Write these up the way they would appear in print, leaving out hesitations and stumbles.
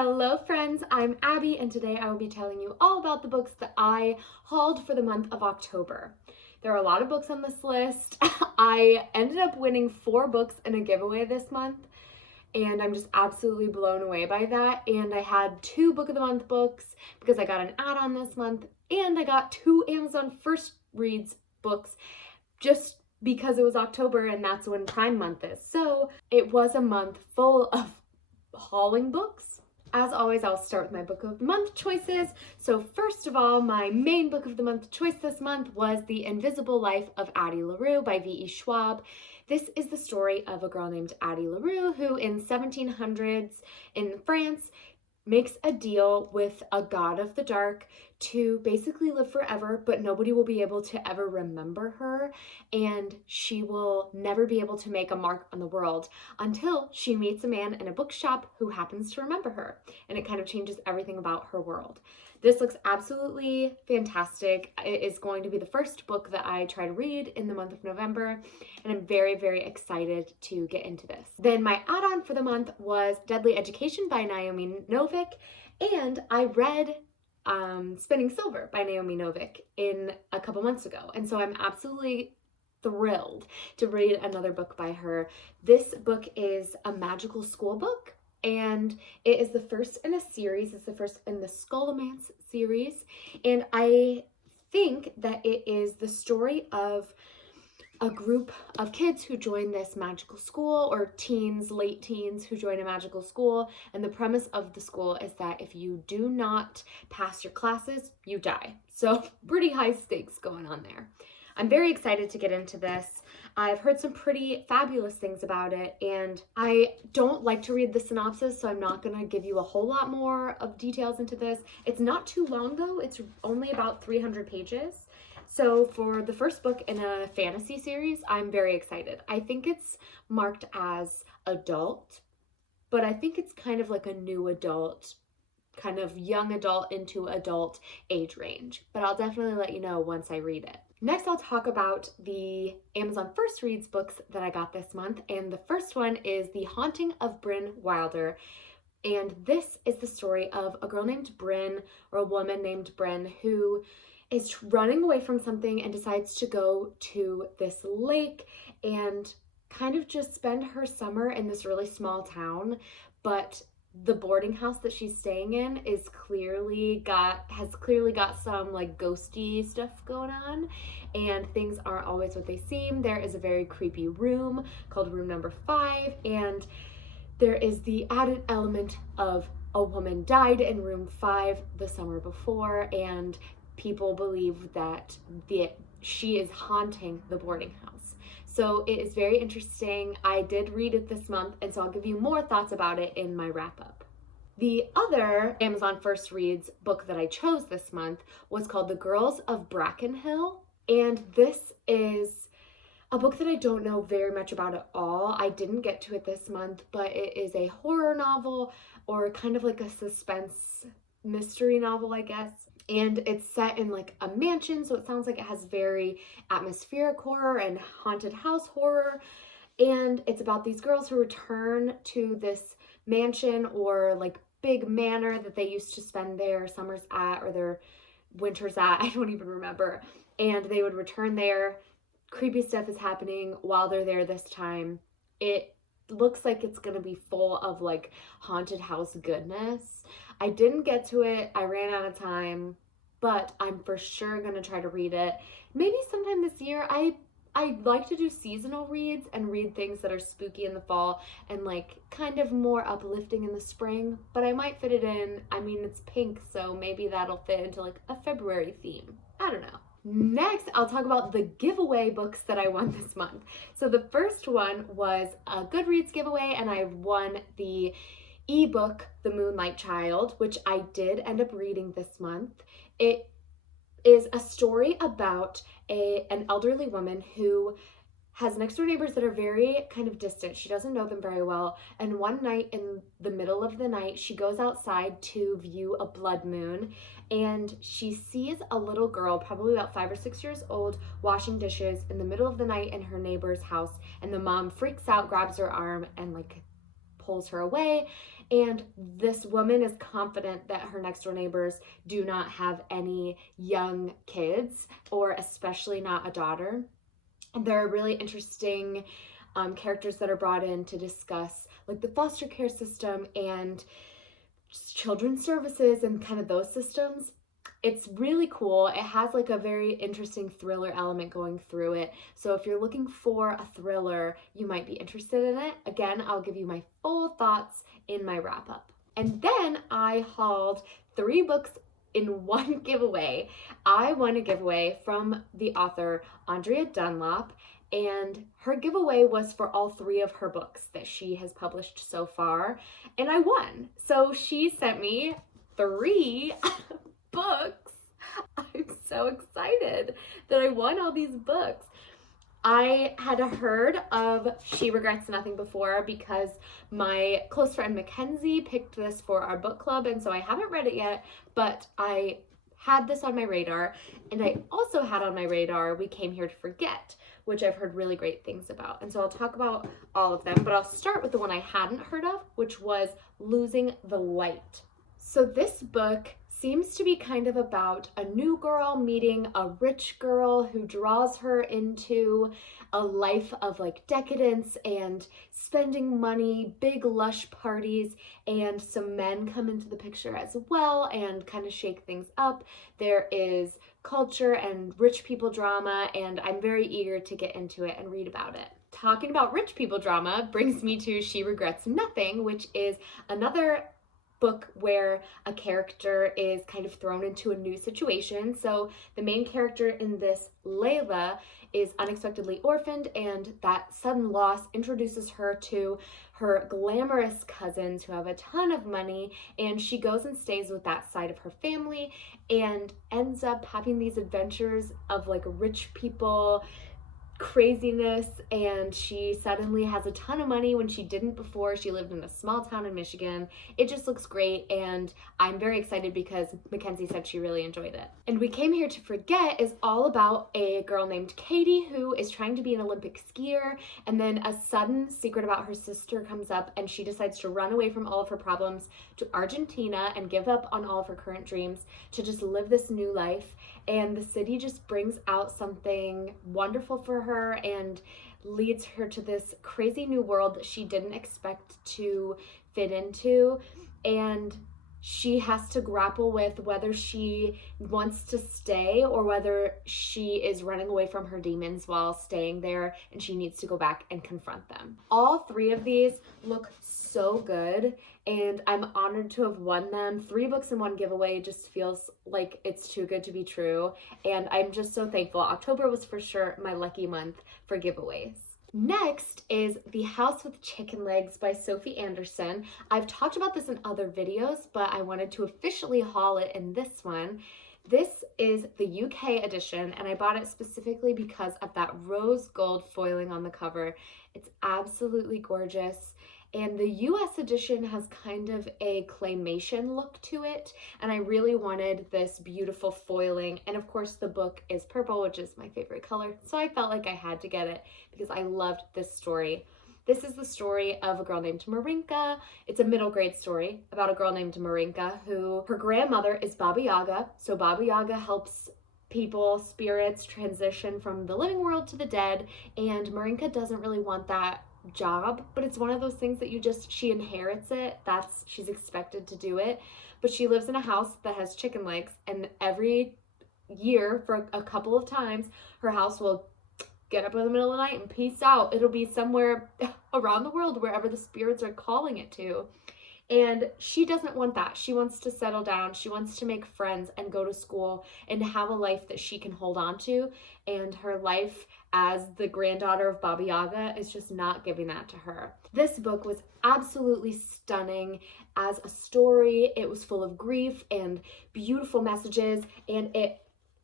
Hello friends, I'm Abby and today I will be telling you all about the books that I hauled for the month of October. There are a lot of books on this list. I ended up winning 4 books in a giveaway this month and I'm just absolutely blown away by that. And I had 2 Book of the Month books because I got an add-on this month, and I got 2 Amazon First Reads books just because it was October and that's when Prime Month is. So it was a month full of hauling books. As always, I'll start with my Book of the Month choices. So first of all, my main Book of the Month choice this month was The Invisible Life of Addie Larue by V.E. Schwab. This is the story of a girl named Addie Larue who in 1700s in France makes a deal with a god of the dark to basically live forever, but nobody will be able to ever remember her, and she will never be able to make a mark on the world until she meets a man in a bookshop who happens to remember her, and it kind of changes everything about her world. This looks absolutely fantastic. It is going to be the first book that I try to read in the month of November, and I'm very, very excited to get into this. Then my add-on for the month was Deadly Education by Naomi Novik, and I read Spinning Silver by Naomi Novik in a couple months ago, and so I'm absolutely thrilled to read another book by her. This book is a magical school book, and it is the first in a series. It's the first in the Scholomance series, and I think that it is the story of a group of kids who join this magical school, or teens, late teens who join a magical school, and the premise of the school is that if you do not pass your classes, you die. So pretty high stakes going on there. I'm very excited to get into this. I've heard some pretty fabulous things about it, and I don't like to read the synopsis, so I'm not going to give you a whole lot more of details into this. It's not too long though. It's only about 300 pages. So for the first book in a fantasy series, I'm very excited. I think it's marked as adult, but I think it's kind of like a new adult, kind of young adult into adult age range. But I'll definitely let you know once I read it. Next, I'll talk about the Amazon First Reads books that I got this month. And the first one is The Haunting of Brynn Wilder. And this is the story of a girl named Brynn, or a woman named Brynn, who is running away from something and decides to go to this lake and kind of just spend her summer in this really small town. But the boarding house that she's staying in has clearly got some like ghosty stuff going on, and things aren't always what they seem. There is a very creepy room called room number 5, and there is the added element of a woman died in room 5 the summer before, and people believe that she is haunting the boarding house. So it is very interesting. I did read it this month, and so I'll give you more thoughts about it in my wrap-up. The other Amazon First Reads book that I chose this month was called The Girls of Brackenhill, and this is a book that I don't know very much about at all. I didn't get to it this month, but it is a horror novel, or kind of like a suspense mystery novel, I guess. And it's set in like a mansion, so it sounds like it has very atmospheric horror and haunted house horror. And it's about these girls who return to this mansion, or like big manor that they used to spend their summers at, or their winters at, I don't even remember. And they would return there. Creepy stuff is happening while they're there this time. It looks like it's gonna be full of like haunted house goodness. I didn't get to it. I ran out of time, but I'm for sure gonna try to read it. Maybe sometime this year. I like to do seasonal reads and read things that are spooky in the fall and like kind of more uplifting in the spring, but I might fit it in. I mean, it's pink, so maybe that'll fit into like a February theme. I don't know. Next, I'll talk about the giveaway books that I won this month. So the first one was a Goodreads giveaway, and I won the ebook, The Moonlight Child, which I did end up reading this month. It is a story about an elderly woman who has next door neighbors that are very kind of distant. She doesn't know them very well. And one night in the middle of the night, she goes outside to view a blood moon, and she sees a little girl, probably about 5 or 6 years old, washing dishes in the middle of the night in her neighbor's house. And the mom freaks out, grabs her arm, and like pulls her away. And this woman is confident that her next door neighbors do not have any young kids, or especially not a daughter. And there are really interesting characters that are brought in to discuss like the foster care system and children's services and kind of those systems. It's really cool. It has like a very interesting thriller element going through it. So if you're looking for a thriller, you might be interested in it. Again, I'll give you my full thoughts in my wrap up. And then I hauled 3 books in one giveaway. I won a giveaway from the author Andrea Dunlop, and her giveaway was for all 3 of her books that she has published so far, and I won. So she sent me 3 books. I'm so excited that I won all these books. I had heard of She Regrets Nothing before because my close friend Mackenzie picked this for our book club, and so I haven't read it yet, but I had this on my radar, and I also had on my radar We Came Here to Forget, which I've heard really great things about. And so I'll talk about all of them, but I'll start with the one I hadn't heard of, which was Losing the Light. So this book seems to be kind of about a new girl meeting a rich girl who draws her into a life of like decadence and spending money, big lush parties, and some men come into the picture as well and kind of shake things up. There is culture and rich people drama, and I'm very eager to get into it and read about it. Talking about rich people drama brings me to She Regrets Nothing, which is another book where a character is kind of thrown into a new situation. So the main character in this, Layla, is unexpectedly orphaned, and that sudden loss introduces her to her glamorous cousins who have a ton of money, and she goes and stays with that side of her family and ends up having these adventures of like rich people craziness, and she suddenly has a ton of money when she didn't before. She lived in a small town in Michigan. It just looks great, and I'm very excited because Mackenzie said she really enjoyed it. And We Came Here to Forget is all about a girl named Katie who is trying to be an Olympic skier, and then a sudden secret about her sister comes up, and she decides to run away from all of her problems to Argentina and give up on all of her current dreams to just live this new life. And the city just brings out something wonderful for her and leads her to this crazy new world that she didn't expect to fit into. And she has to grapple with whether she wants to stay or whether she is running away from her demons while staying there, and she needs to go back and confront them. All 3 of these look so good, and I'm honored to have won them. 3 books in one giveaway just feels like it's too good to be true, and I'm just so thankful. October was for sure my lucky month for giveaways. Next is The House with Chicken Legs by Sophie Anderson. I've talked about this in other videos, but I wanted to officially haul it in this one. This is the UK edition, and I bought it specifically because of that rose gold foiling on the cover. It's absolutely gorgeous. And the US edition has kind of a claymation look to it, and I really wanted this beautiful foiling. And of course the book is purple, which is my favorite color, so I felt like I had to get it because I loved this story. This is the story of a girl named Marinka. It's a middle grade story about a girl named Marinka who, her grandmother is Baba Yaga. So Baba Yaga helps people, spirits, transition from the living world to the dead, and Marinka doesn't really want that job, but it's one of those things that she inherits it. She's expected to do it, but she lives in a house that has chicken legs, and every year for a couple of times her house will get up in the middle of the night and peace out. It'll be somewhere around the world, wherever the spirits are calling it to. And she doesn't want that. She wants to settle down. She wants to make friends and go to school and have a life that she can hold on to. And her life as the granddaughter of Baba Yaga is just not giving that to her. This book was absolutely stunning as a story. It was full of grief and beautiful messages, and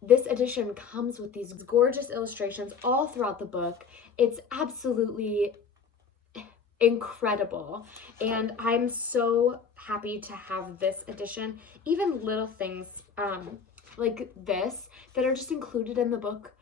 this edition comes with these gorgeous illustrations all throughout the book. It's absolutely incredible, and I'm so happy to have this edition. Even little things like this that are just included in the book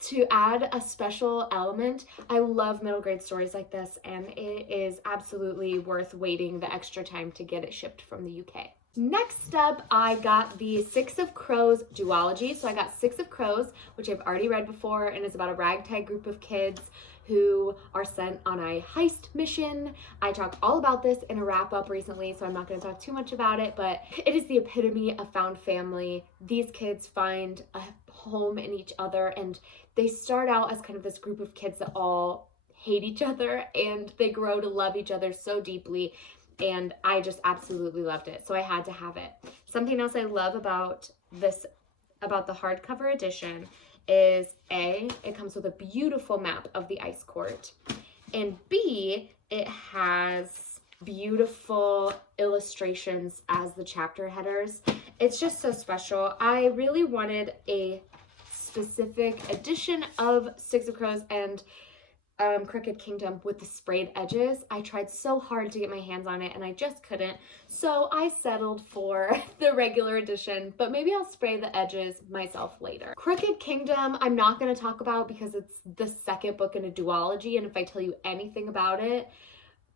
to add a special element, I love middle grade stories like this, and it is absolutely worth waiting the extra time to get it shipped from the UK. Next up, I got the Six of Crows duology. So I got Six of Crows, which I've already read before, and is about a ragtag group of kids who are sent on a heist mission. I talked all about this in a wrap-up recently, so I'm not going to talk too much about it, but it is the epitome of found family. These kids find a home in each other, and they start out as kind of this group of kids that all hate each other, and they grow to love each other so deeply, and I just absolutely loved it, so I had to have it. Something else I love about this, about the hardcover edition, is A, it comes with a beautiful map of the ice court, and B, it has beautiful illustrations as the chapter headers. It's just so special. I really wanted a specific edition of Six of Crows and Crooked Kingdom with the sprayed edges. I tried so hard to get my hands on it and I just couldn't, so I settled for the regular edition, but maybe I'll spray the edges myself later. Crooked Kingdom I'm not going to talk about because it's the second book in a duology, and if I tell you anything about it,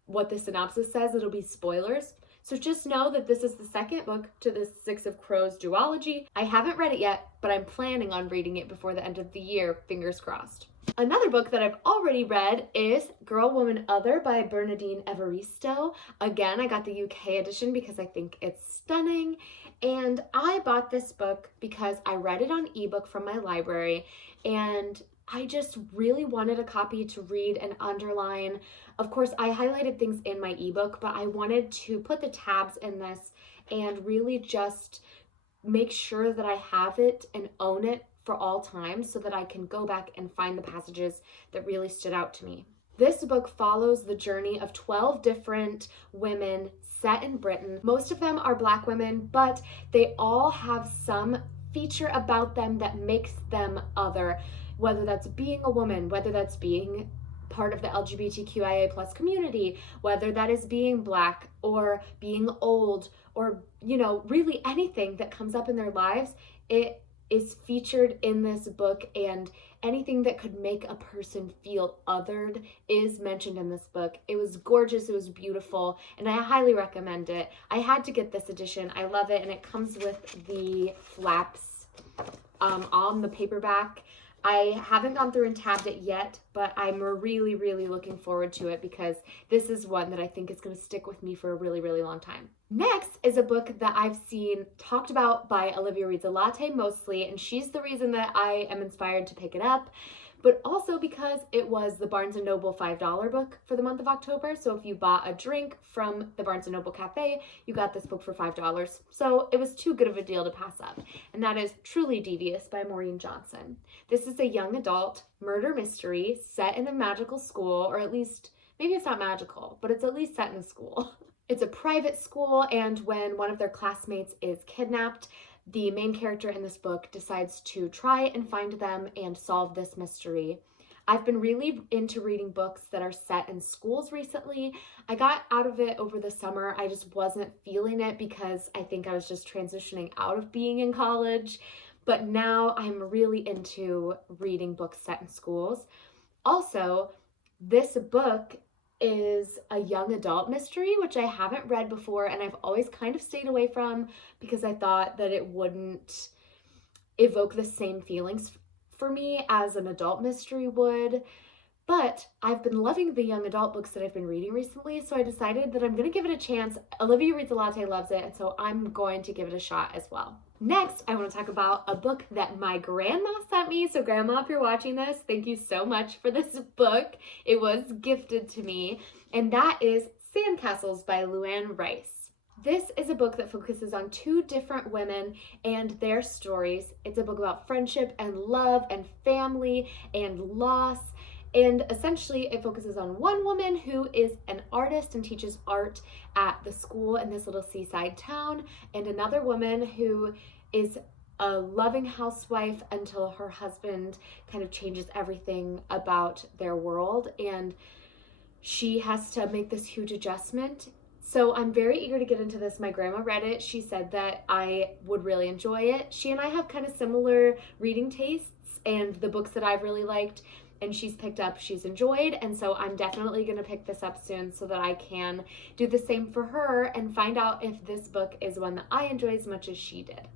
what the synopsis says, it'll be spoilers. So just know that this is the second book to the Six of Crows duology. I haven't read it yet, but I'm planning on reading it before the end of the year, fingers crossed. Another book that I've already read is Girl, Woman, Other by Bernardine Evaristo. Again, I got the UK edition because I think it's stunning. And I bought this book because I read it on ebook from my library, and I just really wanted a copy to read and underline. Of course, I highlighted things in my ebook, but I wanted to put the tabs in this and really just make sure that I have it and own it for all time so that I can go back and find the passages that really stood out to me. This book follows the journey of 12 different women set in Britain. Most of them are Black women, but they all have some feature about them that makes them other, whether that's being a woman, whether that's being part of the LGBTQIA plus community, whether that is being Black or being old, or, you know, really anything that comes up in their lives. It is featured in this book, and anything that could make a person feel othered is mentioned in this book. It was gorgeous, it was beautiful, and I highly recommend it. I had to get this edition. I love it, and it comes with the flaps on the paperback. I haven't gone through and tabbed it yet, but I'm really, really looking forward to it because this is one that I think is going to stick with me for a really, really long time. Next is a book that I've seen talked about by Olivia Reads a Latte mostly, and she's the reason that I am inspired to pick it up, but also because it was the Barnes & Noble $5 book for the month of October. So if you bought a drink from the Barnes & Noble Cafe, you got this book for $5. So it was too good of a deal to pass up. And that is Truly Devious by Maureen Johnson. This is a young adult murder mystery set in a magical school, or at least, maybe it's not magical, but it's at least set in a school. It's a private school, and when one of their classmates is kidnapped, the main character in this book decides to try and find them and solve this mystery. I've been really into reading books that are set in schools recently. I got out of it over the summer. I just wasn't feeling it because I think I was just transitioning out of being in college. But now I'm really into reading books set in schools. Also, this book is a young adult mystery, which I haven't read before, and I've always kind of stayed away from because I thought that it wouldn't evoke the same feelings for me as an adult mystery would. But I've been loving the young adult books that I've been reading recently, so I decided that I'm going to give it a chance. Olivia Reads a Latte loves it, and so I'm going to give it a shot as well. Next, I want to talk about a book that my grandma sent me. So Grandma, if you're watching this, thank you so much for this book. It was gifted to me, and that is Sandcastles by Luann Rice. This is a book that focuses on two different women and their stories. It's a book about friendship and love and family and loss. And essentially, it focuses on one woman who is an artist and teaches art at the school in this little seaside town, and another woman who is a loving housewife until her husband kind of changes everything about their world, and she has to make this huge adjustment. So I'm very eager to get into this. My grandma read it. She said that I would really enjoy it. She and I have kind of similar reading tastes, and the books that I've really liked and she's picked up, she's enjoyed. And so I'm definitely going to pick this up soon so that I can do the same for her and find out if this book is one that I enjoy as much as she did.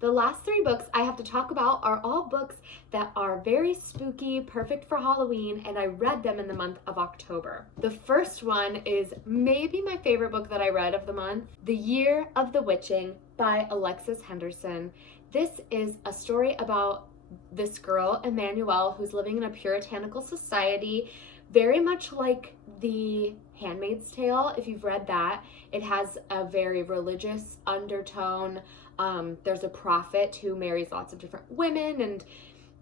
The last 3 books I have to talk about are all books that are very spooky, perfect for Halloween, and I read them in the month of October. The first one is maybe my favorite book that I read of the month, The Year of the Witching by Alexis Henderson. This is a story about this girl, Emmanuelle, who's living in a puritanical society, very much like The Handmaid's Tale, if you've read that. It has a very religious undertone. There's a prophet who marries lots of different women and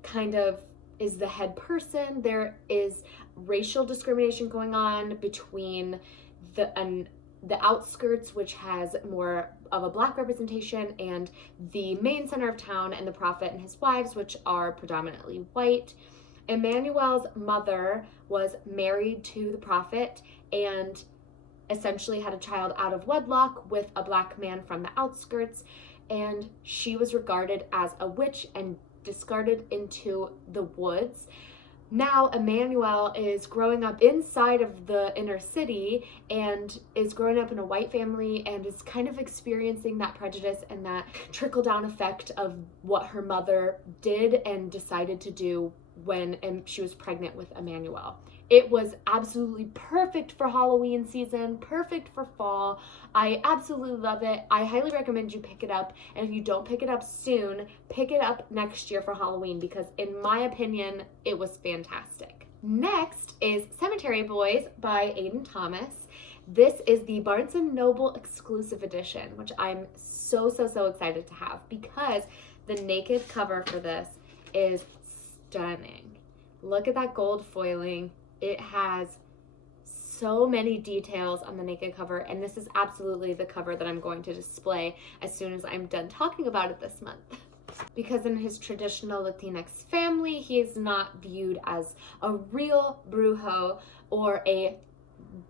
kind of is the head person. There is racial discrimination going on between the outskirts, which has more of a Black representation, and the main center of town, and the prophet and his wives, which are predominantly white. Emmanuelle's mother was married to the prophet and essentially had a child out of wedlock with a Black man from the outskirts, and she was regarded as a witch and discarded into the woods. Now Emmanuelle is growing up inside of the inner city and is growing up in a white family and is kind of experiencing that prejudice and that trickle-down effect of what her mother did and decided to do when she was pregnant with Emmanuelle. It was absolutely perfect for Halloween season, perfect for fall. I absolutely love it. I highly recommend you pick it up. And if you don't pick it up soon, pick it up next year for Halloween because in my opinion, it was fantastic. Next is Cemetery Boys by Addon Thomas. This is the Barnes & Noble exclusive edition, which I'm so excited to have because the naked cover for this is stunning. Look at that gold foiling. It has so many details on the naked cover, and this is absolutely the cover that I'm going to display as soon as I'm done talking about it this month. Because in his traditional Latinx family, he is not viewed as a real brujo or a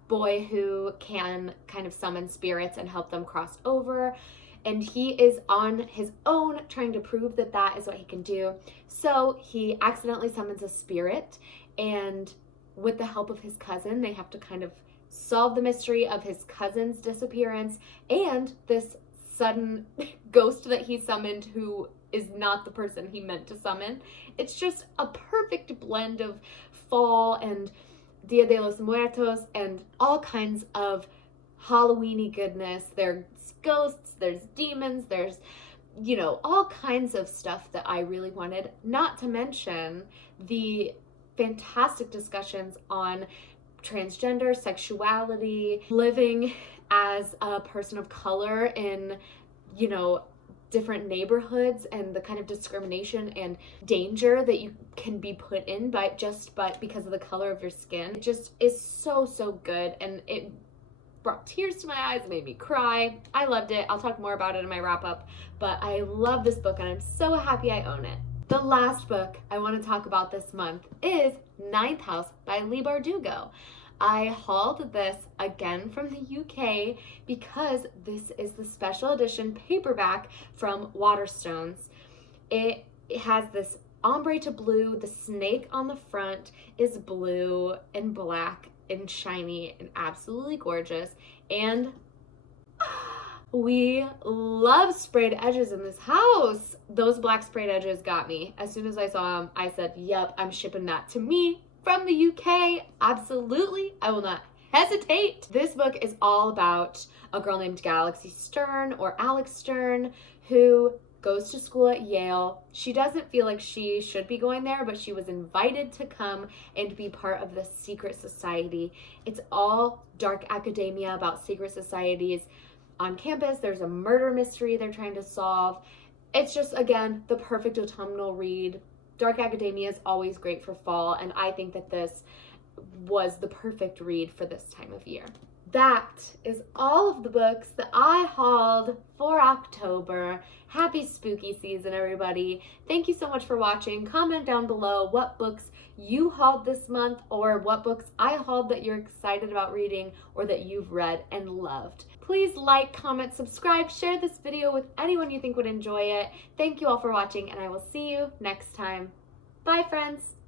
boy who can kind of summon spirits and help them cross over. And he is on his own trying to prove that that is what he can do. So he accidentally summons a spirit, and with the help of his cousin, they have to kind of solve the mystery of his cousin's disappearance and this sudden ghost that he summoned who is not the person he meant to summon. It's just a perfect blend of fall and Dia de los Muertos and all kinds of Halloweeny goodness. There's ghosts, there's demons, there's, you know, all kinds of stuff that I really wanted, not to mention the fantastic discussions on transgender, sexuality, living as a person of color in, you know, different neighborhoods and the kind of discrimination and danger that you can be put in but because of the color of your skin. It just is so good, and it brought tears to my eyes, made me cry. I loved it. I'll talk more about it in my wrap up, but I love this book and I'm so happy I own it. The last book I want to talk about this month is Ninth House by Leigh Bardugo. I hauled this again from the UK because this is the special edition paperback from Waterstones. It has this ombre to blue. The snake on the front is blue and black and shiny and absolutely gorgeous. And we love sprayed edges in this house. Those black sprayed edges got me. As soon as I saw them, I said, yep, I'm shipping that to me from the UK. Absolutely. I will not hesitate. This book is all about a girl named Galaxy Stern, or Alex Stern, who goes to school at Yale. She doesn't feel like she should be going there, but she was invited to come and be part of the secret society. It's all dark academia about secret societies. On campus, there's a murder mystery they're trying to solve. It's just, again, the perfect autumnal read. Dark academia is always great for fall, and I think that this was the perfect read for this time of year. That is all of the books that I hauled for October. Happy spooky season, everybody. Thank you so much for watching. Comment down below what books you hauled this month, or what books I hauled that you're excited about reading or that you've read and loved. Please like, comment, subscribe, share this video with anyone you think would enjoy it. Thank you all for watching, and I will see you next time. Bye, friends.